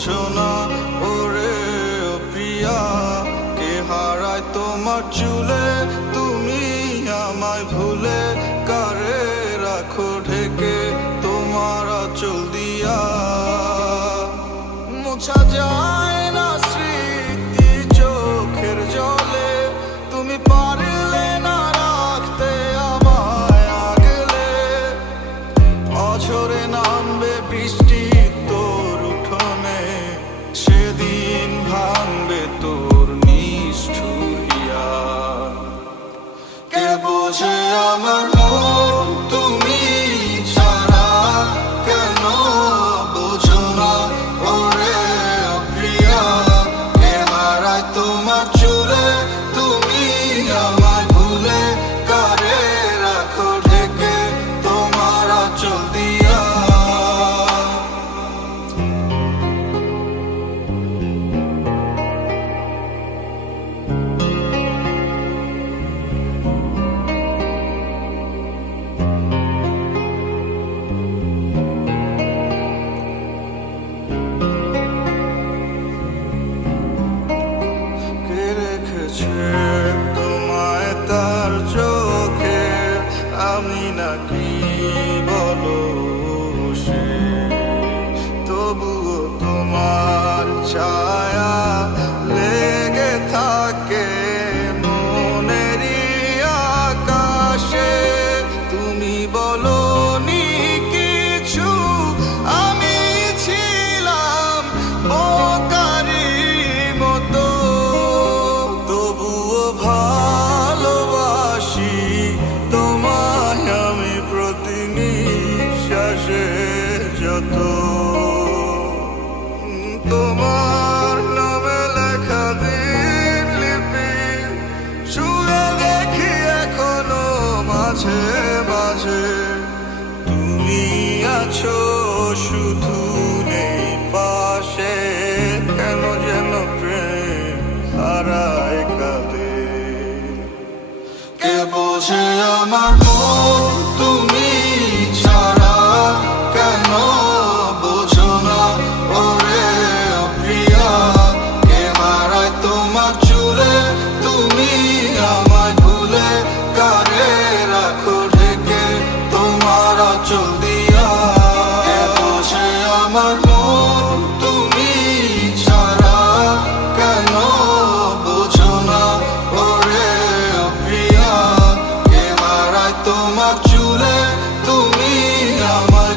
বোঝো না ওরে ও প্রিয়া, কে হারায় তোমার চুলে তুমি আমায় ভুলে, কারে রাখো ঢেকে তোমার আঁচল দিয়া। মোছা যায় না স্মৃতি চোখের জলে, তুমি পারলে না রাখতে আমায় আগলে। অঝরে নামবে বৃষ্টি তোর উঠোনে, সেদিন ভাঙবে তোর নিষ্ঠুর হিয়ার। কে বোঝে আমার মন তুমি ছাড়া, কেন বোঝো না ওরে ও প্রিয়া, কে হারায় তোমার চুলে তুমি আমায় ভুলে, কারে রাখো ঢেকে তোমার আঁচল দিয়া। তোমায় তার চোখে আমি নাকি বলো সে, তবুও তোমার ছায়া লেগে থাকে মনেরই আকাশে। তুমি বলো নি কিছু, আমি ছিলাম বোকারি মতো, তবুও ভালোবাসি তোমায় আমি প্রতি নিঃশ্বাসে যত। তোমার নামে লেখা দিন লিপি ছুঁয়ে দেখি এখনো মাঝে মাঝে, তুমি আছো শুধু নেই পাশে, কেন যেন প্রেম হারায় কাঁদে। কে বোঝে আমার মন তুমি ছাড়া, কেন বোঝো না ওরে ও প্রিয়া, কে হারায় তোমার চুলে তুমি আমায় ভুলে, কারে রাখো ঢেকে তোমার আঁচল দিয়া। কে বোঝে আমার মন তুমি ছাড়া, কেন বোঝো না ওরে ও প্রিয়া, কে হারায় তোমার চুলে তুমি আমায়